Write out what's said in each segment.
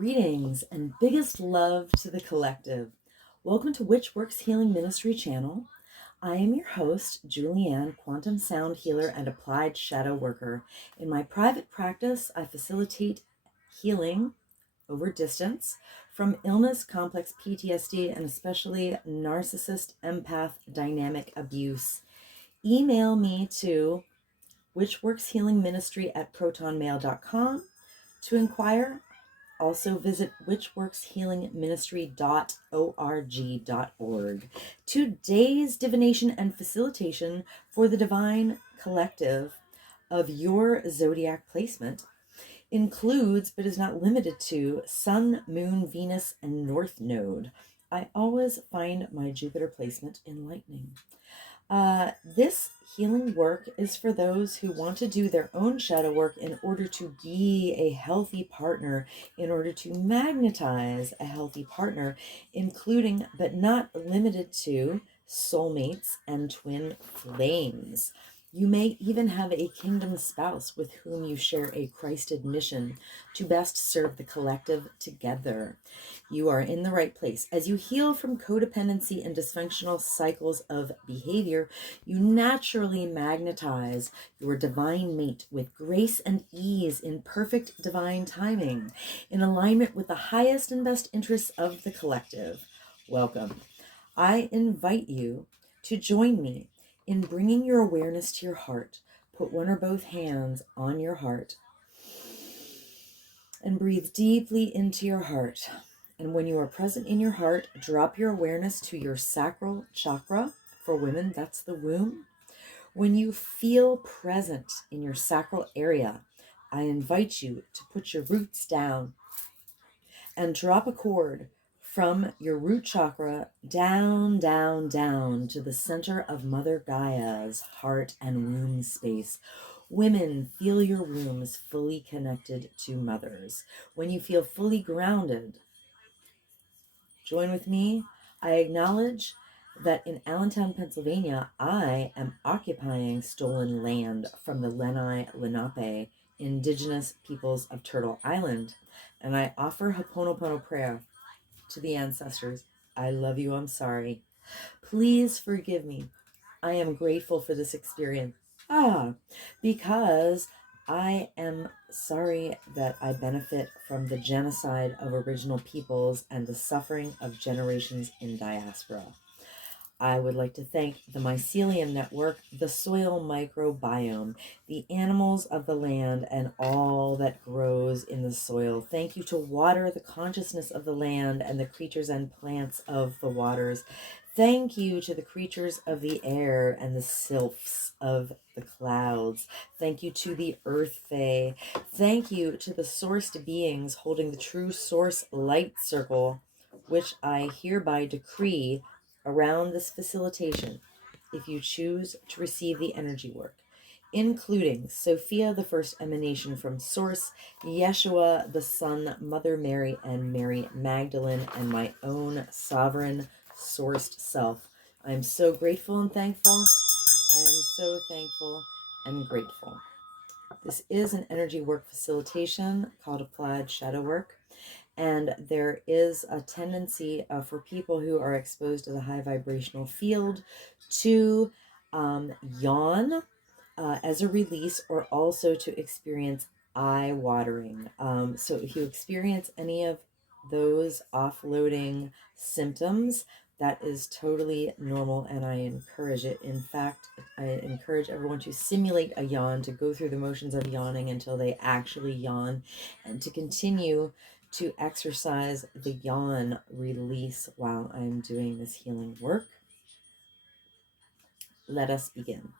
Greetings and biggest love to the collective. Welcome to Witch Works Healing Ministry channel. I am your host, Julianne, quantum sound healer and applied shadow worker. In my private practice, I facilitate healing over distance from illness, complex PTSD, and especially narcissist, empath, dynamic abuse. Email me to witchworkshealingministry@protonmail.com to inquire. Also visit witchworkshealingministry.org. Today's divination and facilitation for the divine collective of your zodiac placement includes, but is not limited to, Sun, Moon, Venus, and North Node. I always find my Jupiter placement enlightening. This healing work is for those who want to do their own shadow work in order to be a healthy partner, in order to magnetize a healthy partner, including but not limited to soulmates and twin flames. You may even have a kingdom spouse with whom you share a Christed mission to best serve the collective together. You are in the right place. As you heal from codependency and dysfunctional cycles of behavior, you naturally magnetize your divine mate with grace and ease in perfect divine timing, in alignment with the highest and best interests of the collective. Welcome. I invite you to join me in bringing your awareness to your heart. Put one or both hands on your heart and breathe deeply into your heart. And when you are present in your heart, drop your awareness to your sacral chakra. For women, that's the womb. When you feel present in your sacral area, I invite you to put your roots down and drop a cord from your root chakra down, down, down to the center of Mother Gaia's heart and womb space. Women, feel your wombs fully connected to mothers. When you feel fully grounded, join with me. I acknowledge that in Allentown, Pennsylvania, I am occupying stolen land from the Lenape indigenous peoples of Turtle Island, and I offer Ho'oponopono prayer to the ancestors. I love you, I'm sorry. Please forgive me. I am grateful for this experience. Because I am sorry that I benefit from the genocide of original peoples and the suffering of generations in diaspora. I would like to thank the Mycelium Network, the soil microbiome, the animals of the land, and all that grows in the soil. Thank you to water, the consciousness of the land, and the creatures and plants of the waters. Thank you to the creatures of the air and the sylphs of the clouds. Thank you to the Earth Fae. Thank you to the sourced beings holding the true source light circle, which I hereby decree around this facilitation, if you choose to receive the energy work, including Sophia, the first emanation from Source, Yeshua, the Son, Mother Mary, and Mary Magdalene, and my own sovereign sourced self. I am so grateful and thankful. I am so thankful and grateful. This is an energy work facilitation called Applied Shadow Work. And there is a tendency for people who are exposed to the high vibrational field to yawn as a release, or also to experience eye watering. So if you experience any of those offloading symptoms, that is totally normal, and I encourage it. In fact, I encourage everyone to simulate a yawn, to go through the motions of yawning until they actually yawn, and to continue to exercise the yawn release while I'm doing this healing work. Let us begin.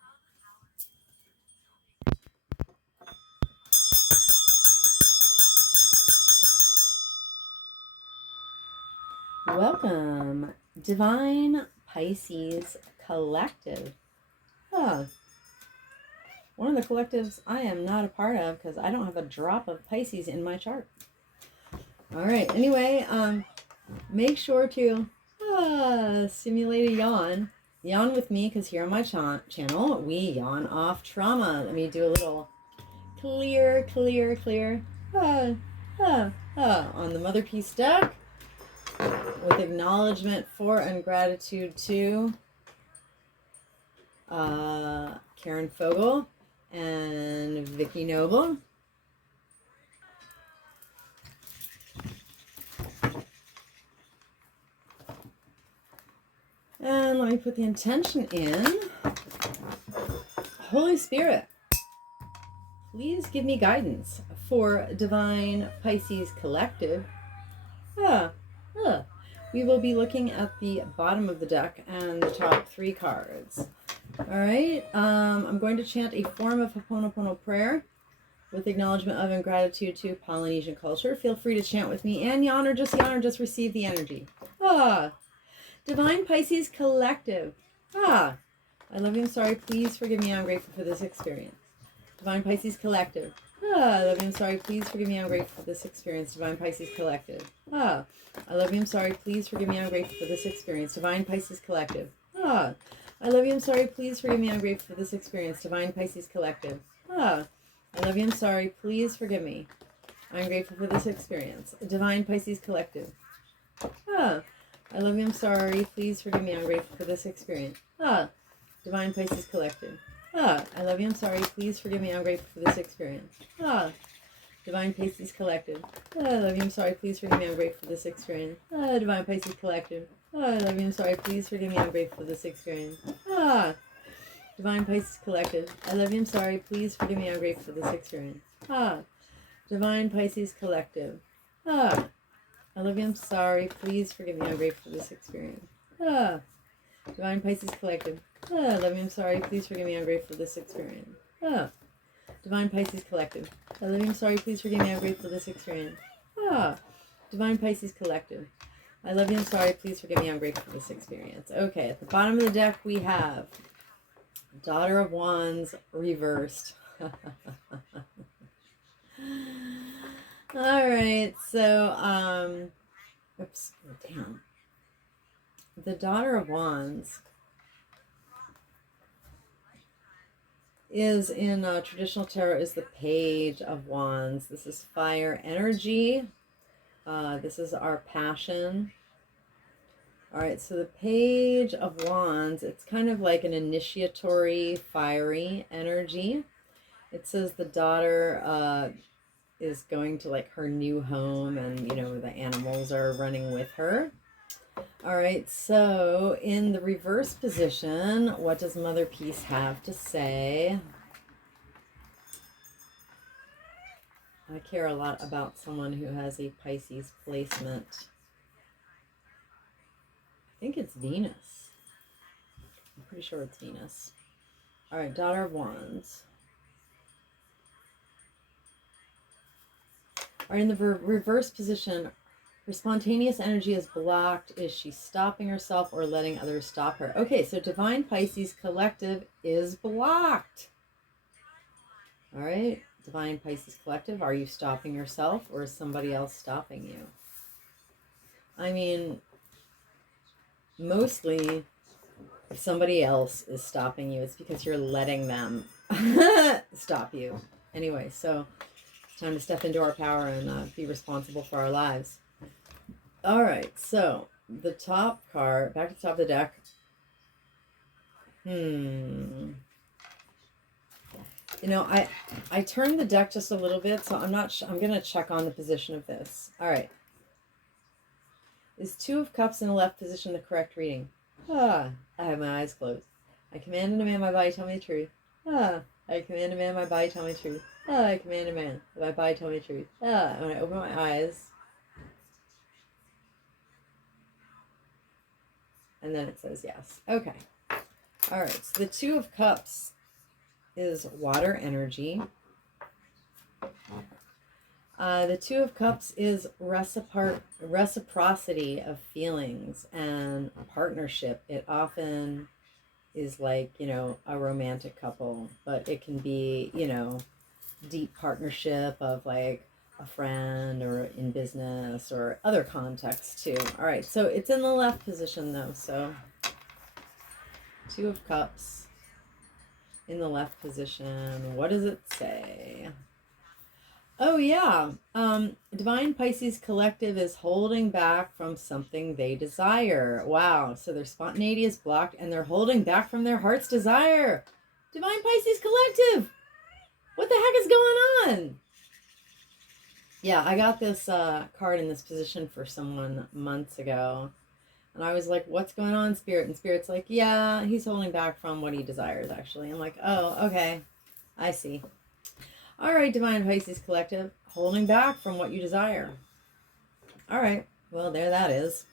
Welcome, Divine Pisces Collective. One of the collectives I am not a part of because I don't have a drop of Pisces in my chart. All right, anyway, make sure to simulate a yawn. Yawn with me, because here on my channel, we yawn off trauma. Let me do a little clear. On the Mother Peace deck, with acknowledgement for and gratitude to Karen Fogel and Vicky Noble. And let me put the intention in. Holy Spirit, please give me guidance for Divine Pisces Collective. We will be looking at the bottom of the deck and the top 3 cards. All right. I'm going to chant a form of Ho'oponopono prayer with acknowledgement of and gratitude to Polynesian culture. Feel free to chant with me and yawn or just receive the energy. Divine Pisces Collective. I love you. I'm sorry. Please forgive me. I'm grateful for this experience. Divine Pisces Collective. I love you. I'm sorry. Please forgive me. I'm grateful for this experience. Divine Pisces Collective. I love you. I'm sorry. Please forgive me. I'm grateful for this experience. Divine Pisces Collective. I love you. I'm sorry. Please forgive me. I'm grateful for this experience. Divine Pisces Collective. I love you. I'm sorry. Please forgive me. I'm grateful for this experience. Divine Pisces Collective. I love you. I'm sorry. Please forgive me. I'm grateful for this experience. Divine Pisces Collective. I love you. I'm sorry. Please forgive me. I'm grateful for this experience. Divine Pisces Collective. I love you. I'm sorry. Please forgive me. I'm grateful for this experience. Divine Pisces Collective. I love you. I'm sorry. Please forgive me. I'm grateful for this experience. Divine Pisces Collective. I love you. I'm sorry. Please forgive me. I'm grateful for this experience. Divine Pisces Collective. I love you. I'm sorry. Please forgive me. I'm grateful for this experience. Divine Pisces Collective. I love you. I'm sorry. Please forgive me. I'm grateful for this experience. Divine Pisces Collective. I love you. I'm sorry. Please forgive me. I'm grateful for this experience. Divine Pisces Collective. I love you. I'm sorry. Please forgive me. I'm grateful for this experience. Okay, at the bottom of the deck we have Daughter of Wands reversed. All right, so oops, damn. The Daughter of Wands is in traditional tarot is the Page of Wands. This is fire energy. This is our passion. All right, so the Page of Wands, it's kind of like an initiatory, fiery energy. It says the daughter is going to like her new home, and you know, the animals are running with her. All right, so in the reverse position, what does Mother Peace have to say? I care a lot about someone who has a Pisces placement. I think it's Venus. I'm pretty sure it's Venus. All right, Daughter of Wands. All right, in the reverse position, her spontaneous energy is blocked. Is she stopping herself or letting others stop her? Okay, so Divine Pisces Collective is blocked. All right, Divine Pisces Collective, are you stopping yourself or is somebody else stopping you? I mean, mostly if somebody else is stopping you, it's because you're letting them stop you. Anyway, so it's time to step into our power and be responsible for our lives. All right, so the top card, back to the top of the deck. You know, I turned the deck just a little bit, so I'm not. I'm gonna check on the position of this. All right. Is Two of Cups in the left position the correct reading? I have my eyes closed. I command and demand my body tell me the truth. I command and demand my body tell me the truth. I command and demand my body tell me the truth. When I open my eyes, and then it says yes. Okay. All right. So the Two of Cups is water energy. The Two of Cups is reciprocity of feelings and partnership. It often is like, you know, a romantic couple, but it can be, you know, deep partnership of like a friend or in business or other contexts too. All right, so it's in the left position though. So Two of Cups in the left position. What does it say? Oh yeah. Divine Pisces collective is holding back from something they desire. Wow. So their spontaneity is blocked and they're holding back from their heart's desire. Divine Pisces collective. What the heck is going on? Yeah, I got this card in this position for someone months ago. And I was like, what's going on, Spirit? And Spirit's like, yeah, he's holding back from what he desires, actually. I'm like, oh, okay. I see. All right, Divine Pisces collective, holding back from what you desire. All right, well, there that is.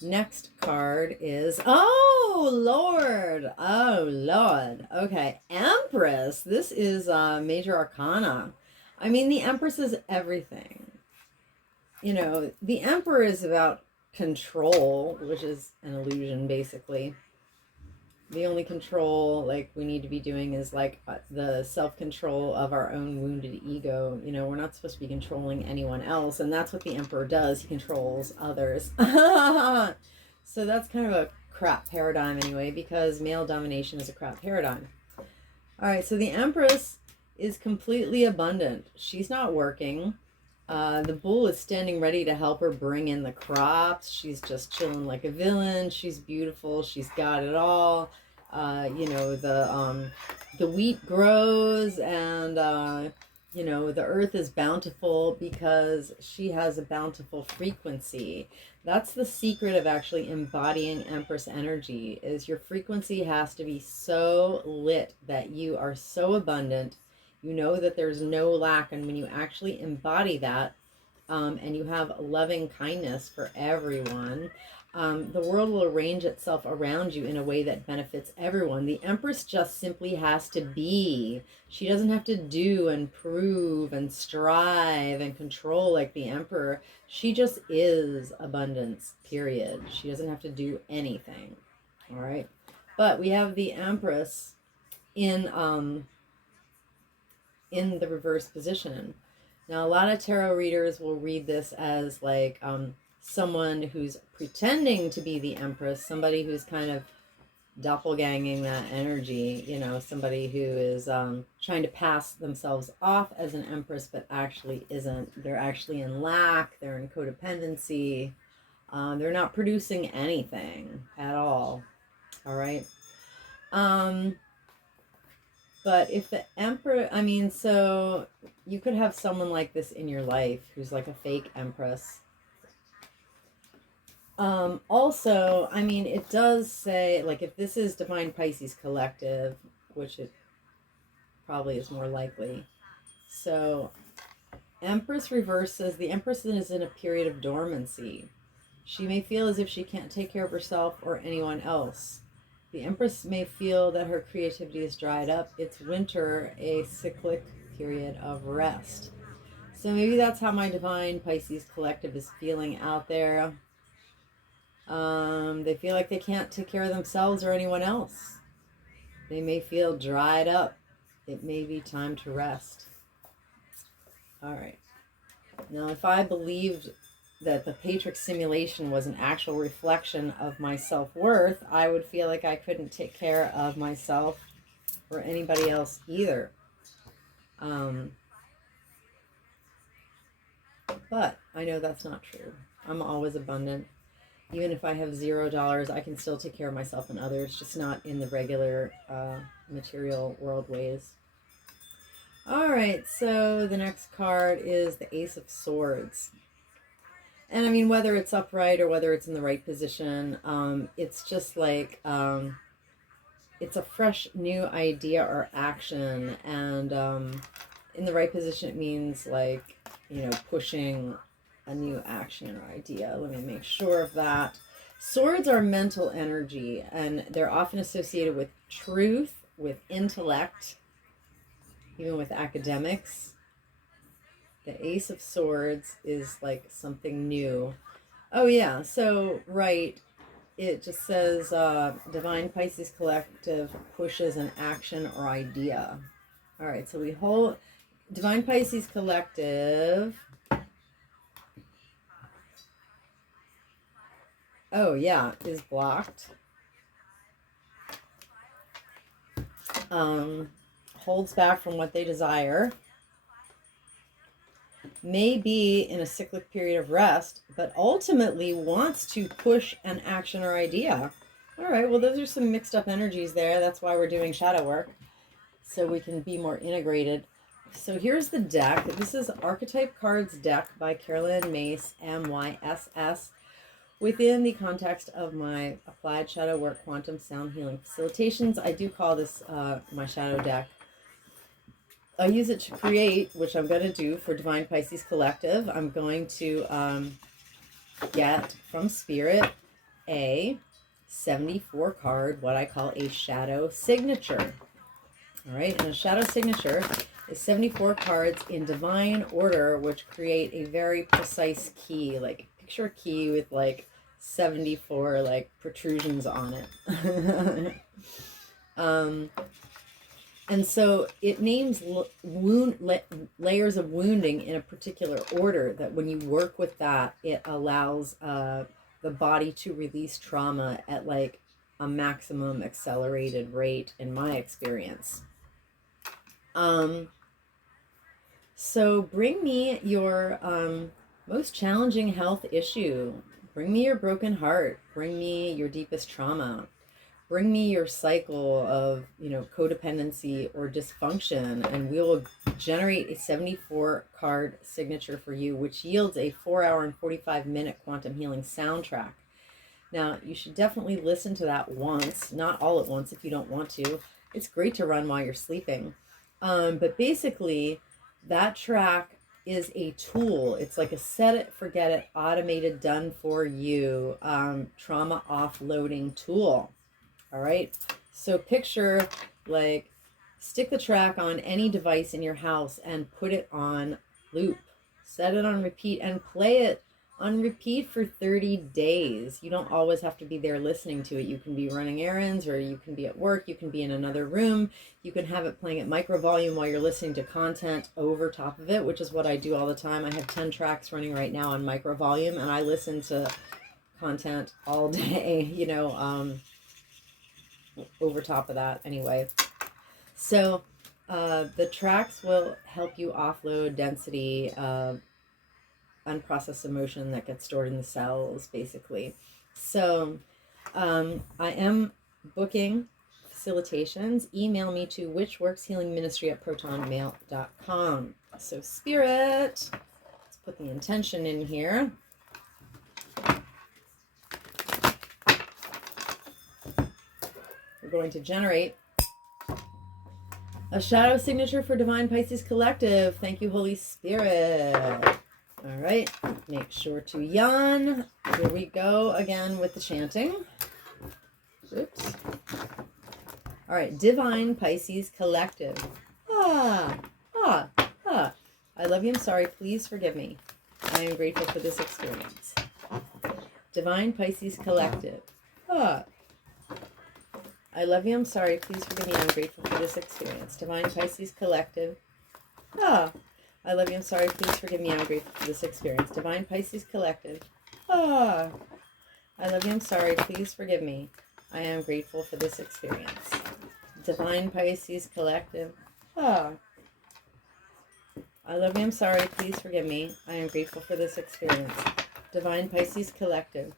Next card is, oh, Lord. Oh, Lord. Okay, Empress. This is Major Arcana. I mean, the Empress is everything. You know, the Emperor is about control, which is an illusion, basically. The only control like we need to be doing is like the self-control of our own wounded ego. You know, we're not supposed to be controlling anyone else, and that's what the Emperor does. He controls others. So that's kind of a crap paradigm anyway, because male domination is a crap paradigm. All right, so the Empress is completely abundant. She's not working. The bull is standing ready to help her bring in the crops. She's just chilling like a villain. She's beautiful. She's got it all. You know, the wheat grows, and you know, the earth is bountiful because she has a bountiful frequency. That's the secret of actually embodying Empress energy, is your frequency has to be so lit that you are so abundant. You know that there's no lack, and when you actually embody that, and you have loving kindness for everyone, the world will arrange itself around you in a way that benefits everyone. The Empress just simply has to be. She doesn't have to do and prove and strive and control like the Emperor. She just is abundance, period. She doesn't have to do anything. All right. But we have the Empress in the reverse position. Now, a lot of tarot readers will read this as like someone who's pretending to be the Empress, somebody who's kind of doppelganging that energy, you know, somebody who is trying to pass themselves off as an Empress, but actually isn't. They're actually in lack, they're in codependency, they're not producing anything at all. All right. But if the Emperor, I mean, so you could have someone like this in your life who's like a fake Empress. Also, I mean, it does say, like, if this is Divine Pisces collective, which it probably is more likely. So, Empress reverse says the Empress is in a period of dormancy. She may feel as if she can't take care of herself or anyone else. The Empress may feel that her creativity is dried up. It's winter, a cyclic period of rest. So maybe that's how my Divine Pisces collective is feeling out there. They feel like they can't take care of themselves or anyone else. They may feel dried up. It may be time to rest. All right. Now, if I believed that the Patriarch simulation was an actual reflection of my self-worth, I would feel like I couldn't take care of myself or anybody else either. But I know that's not true. I'm always abundant. Even if I have $0, I can still take care of myself and others, just not in the regular material world ways. All right, so the next card is the Ace of Swords. And I mean, whether it's upright or whether it's in the right position, it's just like, it's a fresh new idea or action. And in the right position, it means like, you know, pushing a new action or idea. Let me make sure of that. Swords are mental energy, and they're often associated with truth, with intellect, even with academics. The Ace of Swords is like something new. Oh yeah, so right, it just says Divine Pisces collective pushes an action or idea. All right, so we hold Divine Pisces collective. Oh yeah, is blocked. Holds back from what they desire. may be in a cyclic period of rest, but ultimately wants to push an action or idea. All right, well, those are some mixed up energies there. That's why we're doing shadow work, so we can be more integrated. So here's the deck. This is Archetype Cards deck by Carolyn Mace, MYSS, within the context of my Applied Shadow Work Quantum Sound Healing Facilitations. I do call this my shadow deck. I use it to create, which I'm going to do for Divine Pisces Collective. I'm going to get from Spirit a 74 card, what I call a shadow signature. All right, and a shadow signature is 74 cards in divine order, which create a very precise key. Like, picture a key with like 74 like protrusions on it. And so it names layers of wounding in a particular order, that when you work with that, it allows the body to release trauma at like a maximum accelerated rate, in my experience. So bring me your most challenging health issue. Bring me your broken heart. Bring me your deepest trauma. Bring me your cycle of, codependency or dysfunction, and we will generate a 74 card signature for you, which yields a 4-hour and 45-minute quantum healing soundtrack. Now, you should definitely listen to that once, not all at once if you don't want to. It's great to run while you're sleeping. But basically, that track is a tool. It's like a set it, forget it, automated, done for you trauma offloading tool. All right, so picture, like, stick the track on any device in your house and put it on loop. Set it on repeat and play it on repeat for 30 days. You don't always have to be there listening to it. You can be running errands, or you can be at work. You can be in another room. You can have it playing at micro volume while you're listening to content over top of it, which is what I do all the time. I have 10 tracks running right now on micro volume, and I listen to content all day, over top of that anyway. So the tracks will help you offload density, unprocessed emotion that gets stored in the cells, basically. So I am booking facilitations. Email me to witchworkshealingministry@protonmail.com. So Spirit, let's put the intention in here. We're going to generate a shadow signature for Divine Pisces Collective. Thank you, Holy Spirit. All right, make sure to yawn. Here we go again with the chanting. Oops. All right, Divine Pisces Collective. I love you, I'm sorry, please forgive me. I am grateful for this experience. Divine Pisces Collective. I love you, I'm sorry, please forgive me, I'm grateful for this experience. Divine Pisces Collective. I love you, I'm sorry, please forgive me, I'm grateful for this experience. Divine Pisces Collective. I love you, I'm sorry, please forgive me, I am grateful for this experience. Divine Pisces Collective. I love you, I'm sorry, please forgive me, I am grateful for this experience. Divine Pisces Collective.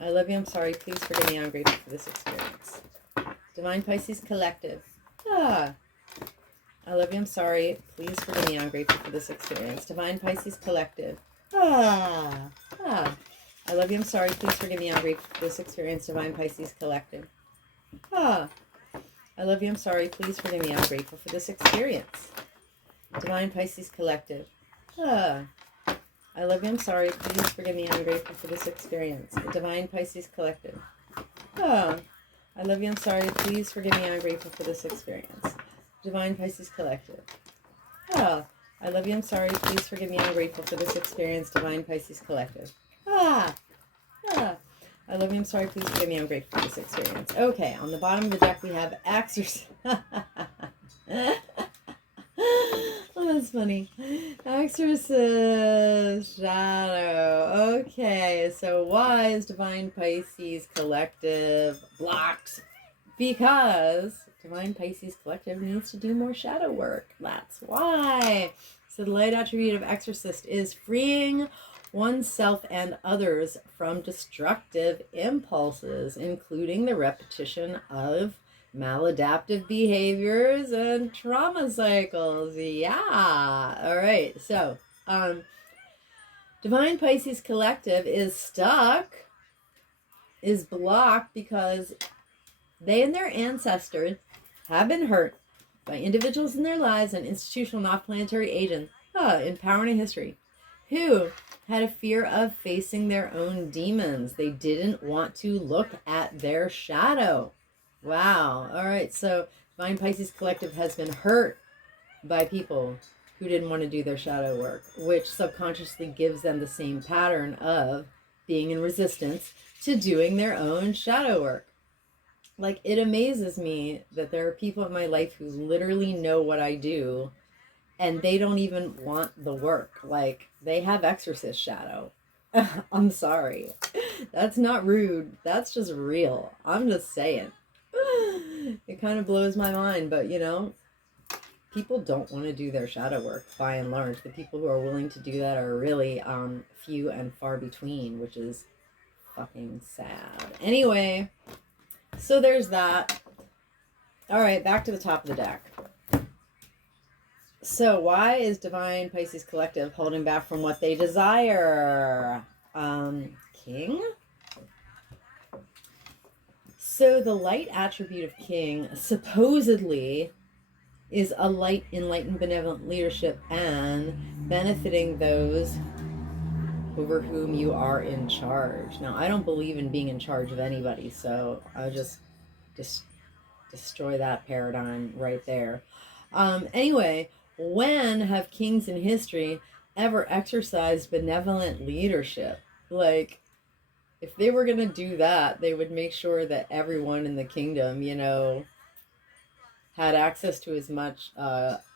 I love you, I'm sorry, please forgive me, I'm grateful for this experience. Divine Pisces Collective. I love you, I'm sorry, please forgive me, I'm grateful for this experience. Divine Pisces Collective. I love you, I'm sorry, please forgive me, I'm grateful for this experience. Divine Pisces Collective. I love you, I'm sorry, please forgive me, I'm grateful for this experience. Divine Pisces Collective. I love you, I'm sorry, please forgive me, I'm grateful for this experience. Divine Pisces Collective. I love you, I'm sorry, please forgive me, I'm grateful for this experience. Divine Pisces Collective. I love you, I'm sorry, please forgive me, I'm grateful for this experience. Divine Pisces Collective. I love you, I'm sorry, please forgive me, I'm grateful for this experience. Okay, on the bottom of the deck we have Exorcist. Oh, that's funny. Exorcist Shadow. Okay, so why is Divine Pisces Collective blocked? Because Divine Pisces Collective needs to do more shadow work. That's why. So the light attribute of exorcist is freeing oneself and others from destructive impulses, including the repetition of maladaptive behaviors and trauma cycles. Yeah. All right. So, Divine Pisces Collective is stuck, is blocked because they and their ancestors have been hurt by individuals in their lives and institutional and off-planetary agents in power and history who had a fear of facing their own demons. They didn't want to look at their shadow. Wow. All right. So Divine Pisces Collective has been hurt by people who didn't want to do their shadow work, which subconsciously gives them the same pattern of being in resistance to doing their own shadow work. Like, it amazes me that there are people in my life who literally know what I do and they don't even want the work. Like, they have exorcist shadow. I'm sorry. That's not rude. That's just real. I'm just saying. It kind of blows my mind, but you know, people don't want to do their shadow work by and large. The people who are willing to do that are really few and far between, which is fucking sad. Anyway, so there's that. All right, back to the top of the deck. So why is Divine Pisces Collective holding back from what they desire? King? So the light attribute of King supposedly is a light, enlightened, benevolent leadership and benefiting those over whom you are in charge. Now, I don't believe in being in charge of anybody, so I'll just destroy that paradigm right there. Anyway, when have kings in history ever exercised benevolent leadership? Like, if they were going to do that, they would make sure that everyone in the kingdom, you know, had access to as much,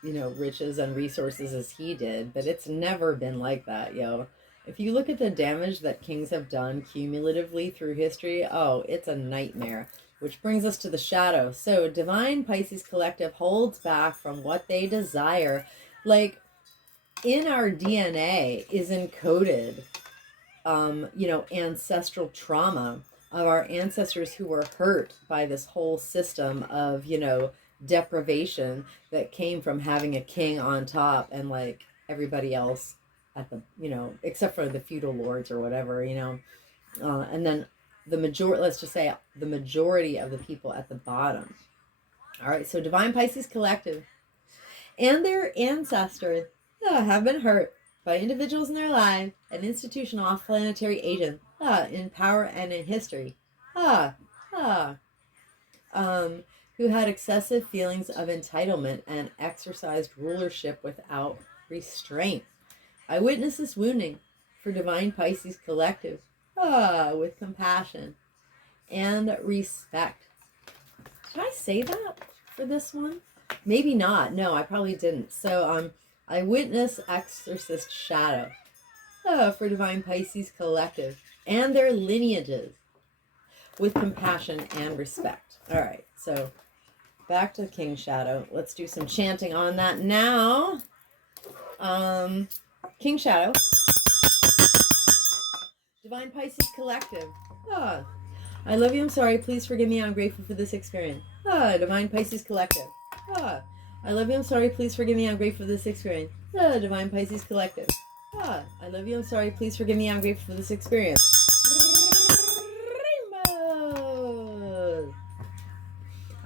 you know, riches and resources as he did. But it's never been like that, yo. If you look at the damage that kings have done cumulatively through history, oh, it's a nightmare. Which brings us to the shadow. So Divine Pisces Collective holds back from what they desire. Like, in our DNA is encoded, you know, ancestral trauma of our ancestors who were hurt by this whole system of, you know, deprivation that came from having a king on top and like everybody else at the, you know, except for the feudal lords or whatever, you know, and then the majority, let's just say the majority of the people at the bottom. All right, so Divine Pisces Collective and their ancestors have been hurt by individuals in their lives and institutional off-planetary agents in power and in history who had excessive feelings of entitlement and exercised rulership without restraint. I witness this wounding for Divine Pisces Collective with compassion and respect. Did I say that for this one? Maybe not. No, I probably didn't. So I witness exorcist shadow for Divine Pisces Collective and their lineages with compassion and respect. All right, so back to King Shadow. Let's do some chanting on that now. King Shadow, Divine Pisces Collective. I love you, I'm sorry, please forgive me, I'm grateful for this experience. Divine Pisces Collective. I love you, I'm sorry, please forgive me, I'm grateful for this experience. Divine Pisces Collective. I love you, I'm sorry, please forgive me, I'm grateful for this experience. Rainbow.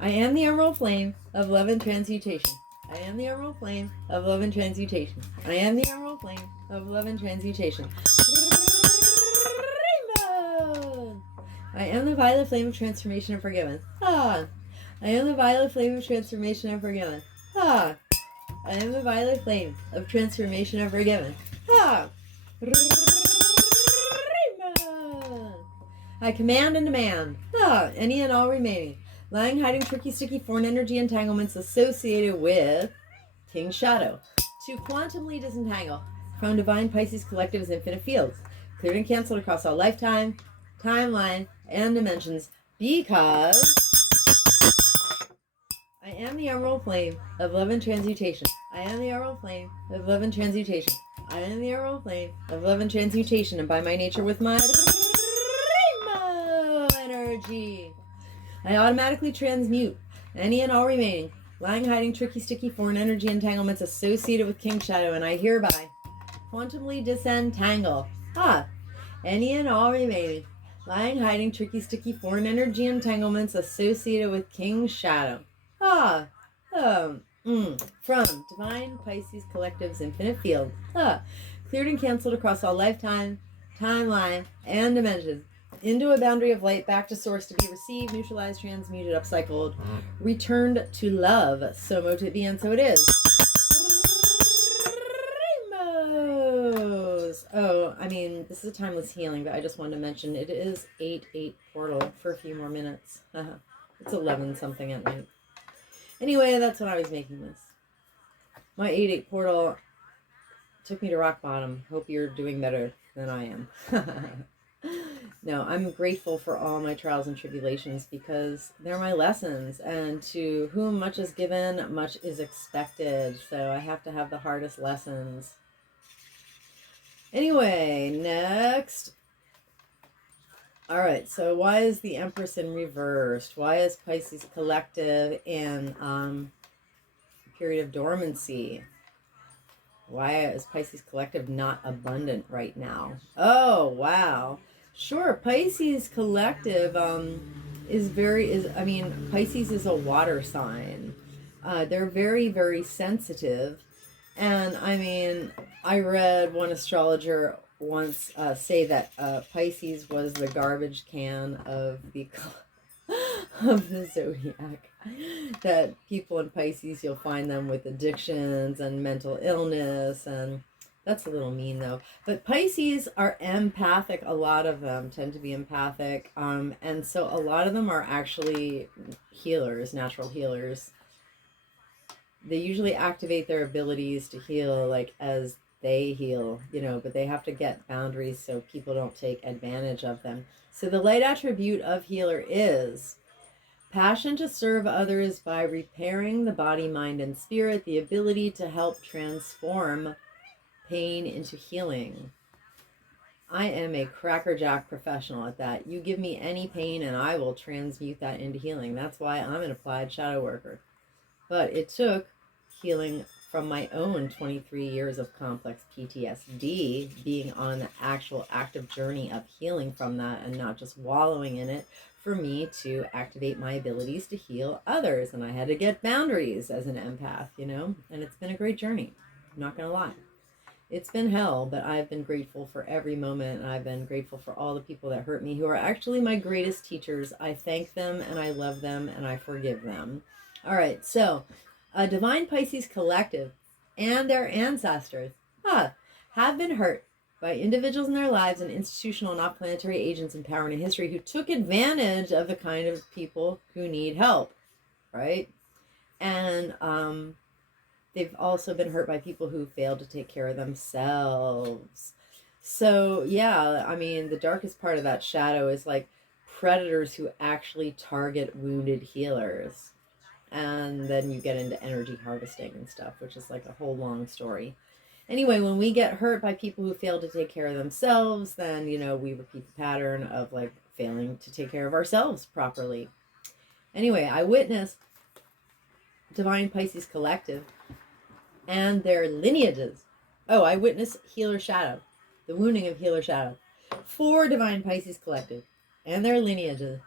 I am the emerald flame of love and transmutation. I am the emerald flame of love and transmutation. I am the emerald flame of love and transmutation. Rainbow. I am the violet flame of transformation and forgiveness. I am the violet flame of transformation and forgiveness. I am the violet flame of transformation and forgiveness. I command and demand any and all remaining lying, hiding, tricky, sticky, foreign energy entanglements associated with King Shadow to quantumly disentangle from Divine Pisces Collective's infinite fields, cleared and canceled across all lifetime, timeline, and dimensions, because I am the emerald flame of love and transmutation. I am the emerald flame of love and transmutation. I am the emerald flame of love and transmutation, and by my nature with my rainbow energy, I automatically transmute any and all remaining lying, hiding, tricky, sticky, foreign energy entanglements associated with King Shadow, and I hereby quantumly disentangle any and all remaining lying, hiding, tricky, sticky, foreign energy entanglements associated with King Shadow. From Divine Pisces Collective's infinite field. Cleared and canceled across all lifetime, timeline, and dimensions. Into a boundary of light, back to source to be received, neutralized, transmuted, upcycled, returned to love. So mote it be, and so it is. Rainbows. Oh, I mean, this is a timeless healing, but I just wanted to mention it is 8/8 portal for a few more minutes. It's 11 something at night. Anyway, that's when I was making this. My 8/8 portal took me to rock bottom. Hope you're doing better than I am. No, I'm grateful for all my trials and tribulations because they're my lessons, and to whom much is given, much is expected. So I have to have the hardest lessons. Anyway, next. All right, so why is the Empress in reversed? Why is Pisces Collective in period of dormancy? Why is Pisces Collective not abundant right now? Oh, wow. Sure, Pisces Collective Pisces is a water sign. They're very, very sensitive. And I mean, I read one astrologer once say that Pisces was the garbage can of the zodiac. That people in Pisces, you'll find them with addictions and mental illness, and that's a little mean though. But Pisces are empathic. A lot of them tend to be empathic, and so a lot of them are actually healers, natural healers. They usually activate their abilities to heal like as they heal, but they have to get boundaries so people don't take advantage of them. So the light attribute of healer is passion to serve others by repairing the body, mind, and spirit, the ability to help transform pain into healing. I am a crackerjack professional at that. You give me any pain and I will transmute that into healing. That's why I'm an applied shadow worker. But it took healing from my own 23 years of complex PTSD, being on the actual active journey of healing from that and not just wallowing in it, for me to activate my abilities to heal others. And I had to get boundaries as an empath, and it's been a great journey. I'm not going to lie. It's been hell, but I've been grateful for every moment, and I've been grateful for all the people that hurt me, who are actually my greatest teachers. I thank them, and I love them, and I forgive them. All right, so Divine Pisces Collective and their ancestors have been hurt by individuals in their lives and institutional, not planetary agents in power and in history who took advantage of the kind of people who need help, right? And they've also been hurt by people who failed to take care of themselves. So, yeah, I mean, the darkest part of that shadow is like predators who actually target wounded healers. And then you get into energy harvesting and stuff, which is like a whole long story. Anyway, when we get hurt by people who fail to take care of themselves, then, we repeat the pattern of like failing to take care of ourselves properly. Anyway, I witnessed Divine Pisces Collective and their lineages. Oh, I witnessed Healer Shadow, the wounding of Healer Shadow, for Divine Pisces Collective and their lineages.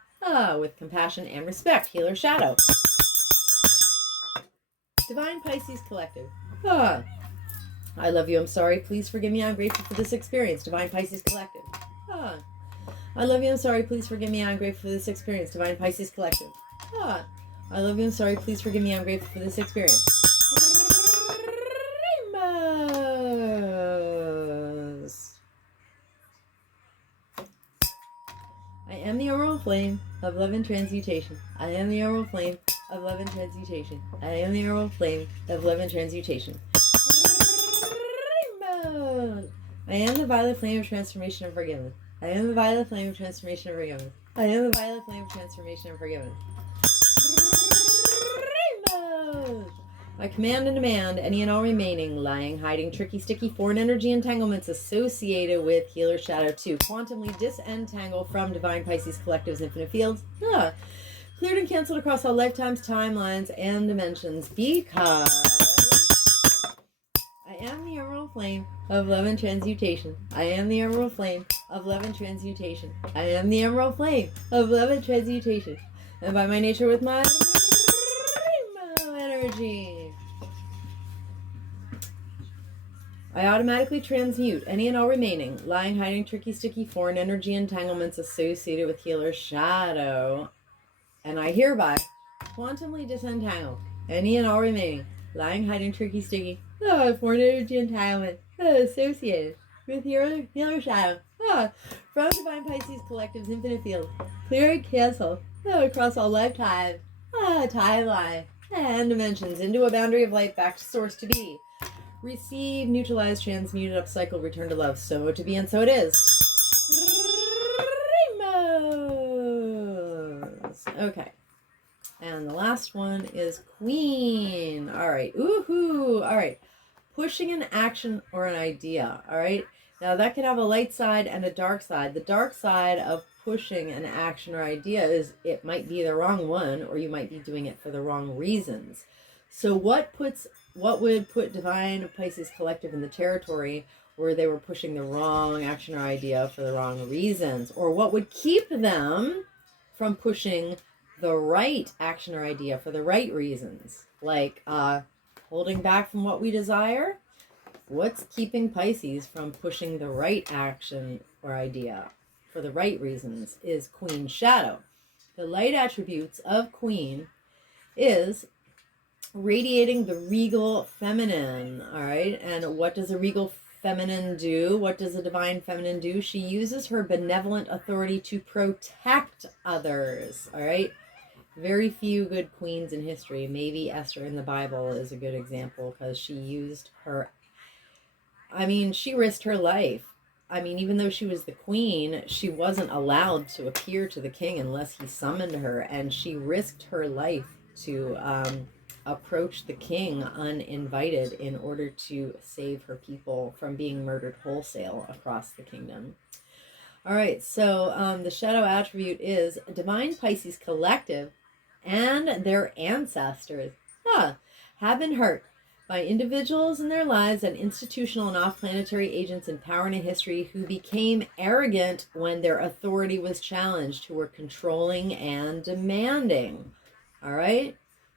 With compassion and respect, Healer Shadow. Divine Pisces Collective. I love you, I'm sorry, please forgive me, I'm grateful for this experience. Divine Pisces Collective. I love you, I'm sorry, please forgive me, I'm grateful for this experience. Divine Pisces Collective. I love you, I'm sorry, please forgive me, I'm grateful for this experience. Rainbows. I am the auroral flame of love and transmutation. I am the auroral flame of love and transmutation. I am the auroral flame of love and transmutation. Rainbows. I am the violet flame of transformation and forgiveness. I am the violet flame of transformation and forgiveness. I am the violet flame of transformation and forgiveness. I command and demand any and all remaining, lying, hiding, tricky, sticky, foreign energy entanglements associated with Healer Shadow 2 quantumly disentangle from Divine Pisces Collective's infinite fields. Cleared and canceled across all lifetimes, timelines, and dimensions, because I am the emerald flame of love and transmutation. I am the emerald flame of love and transmutation. I am the emerald flame of love and transmutation. And by my nature with my rainbow energy, I automatically transmute any and all remaining, lying, hiding, tricky, sticky, foreign energy entanglements associated with Healer's Shadow. And I hereby quantumly disentangle any and all remaining, lying, hiding, tricky, sticky, foreign energy entanglement associated with Healer Shadow from Divine Pisces Collective's infinite field. Clear and cancel across all lifetime, timeline, and dimensions into a boundary of light back to source to be. Receive, neutralize, transmuted, upcycle, return to love. So to be and so it is. Rainbows. Okay. And the last one is Queen. All right. Ooh-hoo. All right. Pushing an action or an idea. All right. Now that can have a light side and a dark side. The dark side of pushing an action or idea is it might be the wrong one, or you might be doing it for the wrong reasons. So what would put Divine Pisces Collective in the territory where they were pushing the wrong action or idea for the wrong reasons? Or what would keep them from pushing the right action or idea for the right reasons? Like holding back from what we desire? What's keeping Pisces from pushing the right action or idea for the right reasons is Queen Shadow. The light attributes of Queen is radiating the regal feminine, all right? And what does a regal feminine do? What does a divine feminine do? She uses her benevolent authority to protect others, all right? Very few good queens in history. Maybe Esther in the Bible is a good example because she used her, she risked her life. Even though she was the queen, she wasn't allowed to appear to the king unless he summoned her, and she risked her life to approach the king uninvited in order to save her people from being murdered wholesale across the kingdom. All right, so the shadow attribute is Divine Pisces Collective and their ancestors have been hurt by individuals in their lives and institutional and off-planetary agents in power and in history who became arrogant when their authority was challenged, who were controlling and demanding. All right?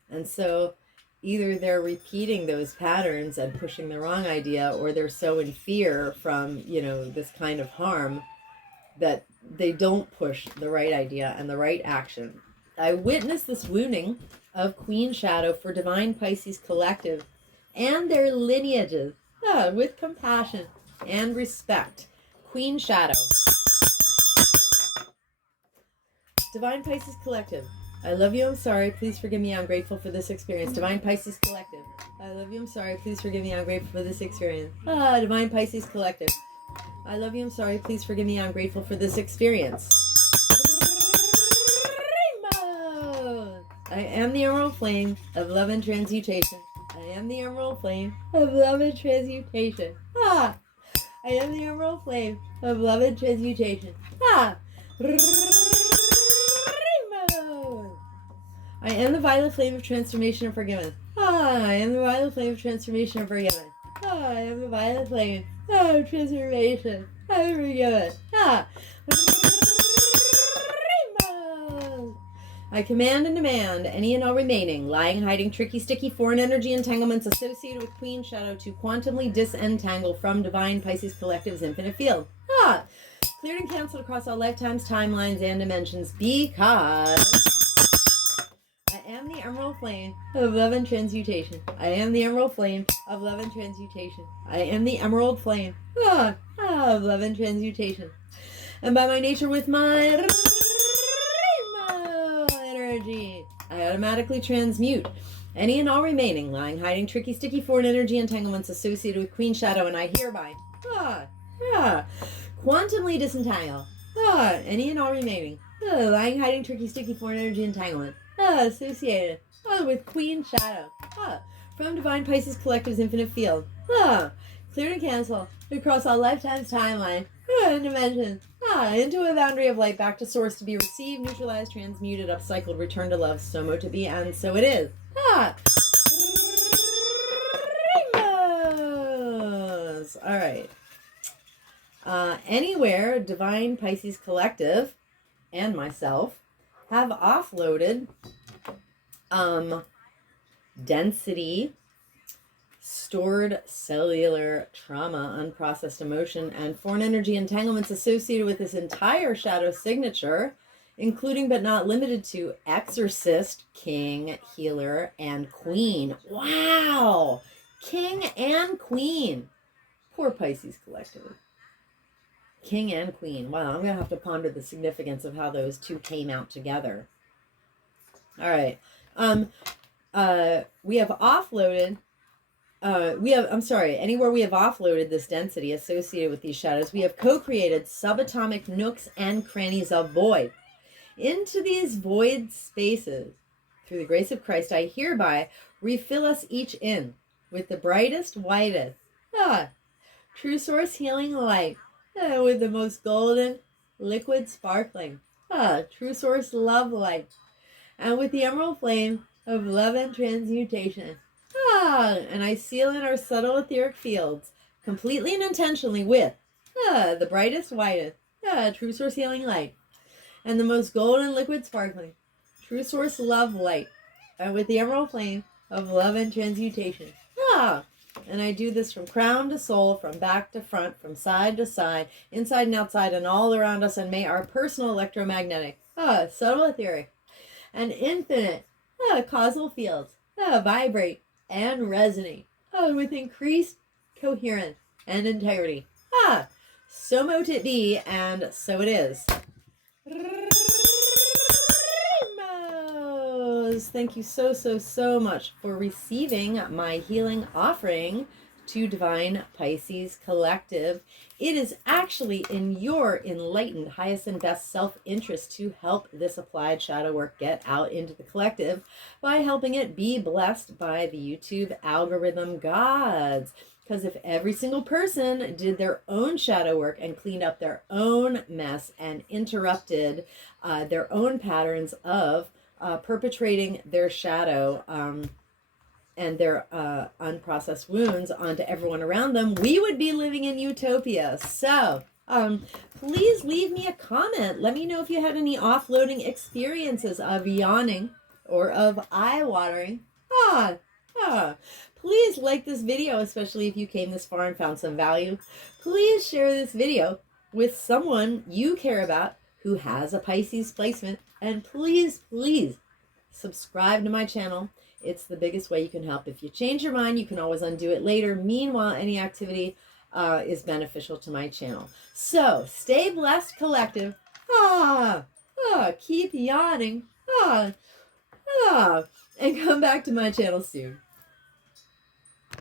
And so either they're repeating those patterns and pushing the wrong idea, or they're so in fear from, this kind of harm that they don't push the right idea and the right action. I witnessed this wounding of Queen Shadow for Divine Pisces Collective and their lineages with compassion and respect. Queen Shadow. Divine Pisces Collective. I love you, I'm sorry, please forgive me, I'm grateful for this experience. Divine Pisces Collective. I love you, I'm sorry, please forgive me, I'm grateful for this experience. Divine Pisces Collective. I love you, I'm sorry, please forgive me, I'm grateful for this experience. Rainbow! I am the emerald flame of love and transmutation. I am the emerald flame of love and transmutation. I am the emerald flame of love and transmutation. Rainbow! I am the violet flame of transformation and forgiveness. I am the violet flame of transformation and forgiveness. I am the violet flame of transformation and forgiveness. Rainbow! I command and demand any and all remaining, lying, hiding, tricky, sticky, foreign energy entanglements associated with Queen Shadow to quantumly disentangle from Divine Pisces Collective's infinite field. Cleared and canceled across all lifetimes, timelines, and dimensions, because I am the emerald flame of love and transmutation. I am the emerald flame of love and transmutation. I am the emerald flame of love and transmutation. And by my nature with my rainbow energy, I automatically transmute any and all remaining, lying, hiding, tricky, sticky, foreign energy entanglements associated with Queen Shadow, and I hereby quantumly disentangle any and all remaining, lying, hiding, tricky, sticky, foreign energy entanglement associated with Queen Shadow from Divine Pisces Collective's infinite field. Clear and cancel across all lifetimes, timeline, and dimensions. Into a boundary of light, back to source to be received, neutralized, transmuted, upcycled, returned to love, so mo to be, and so it is. Rainbows! All right. Anywhere Divine Pisces Collective and myself have offloaded density, stored cellular trauma, unprocessed emotion, and foreign energy entanglements associated with this entire shadow signature, including but not limited to exorcist, king, healer, and queen. Wow! King and queen. Poor Pisces Collective. King and queen. Wow, I'm going to have to ponder the significance of how those two came out together. All right. We have offloaded anywhere we have offloaded this density associated with these shadows, we have co-created subatomic nooks and crannies of void. Into these void spaces, through the grace of Christ, I hereby refill us each in with the brightest, whitest, true source healing light, with the most golden, liquid sparkling, true source love light, and with the emerald flame of love and transmutation. And I seal in our subtle etheric fields, completely and intentionally, with the brightest, whitest, true source healing light, and the most golden, liquid sparkling, true source love light, and with the emerald flame of love and transmutation. And I do this from crown to sole, from back to front, from side to side, inside and outside, and all around us. And may our personal electromagnetic, subtle etheric, and infinite causal fields vibrate and resonate with increased coherence and integrity. So mote it be, and so it is. Rainbows! Thank you so much for receiving my healing offering to Divine Pisces Collective. It is actually in your enlightened, highest and best self-interest to help this applied shadow work get out into the collective by helping it be blessed by the YouTube algorithm gods. Because if every single person did their own shadow work and cleaned up their own mess and interrupted their own patterns of perpetrating their shadow and their unprocessed wounds onto everyone around them, we would be living in utopia. So please leave me a comment. Let me know if you had any offloading experiences of yawning or of eye-watering. Please like this video, especially if you came this far and found some value. Please share this video with someone you care about who has a Pisces placement. And please subscribe to my channel. It's the biggest way you can help. If you change your mind, you can always undo it later. Meanwhile, any activity is beneficial to my channel. So stay blessed, collective. Keep yawning. And come back to my channel soon.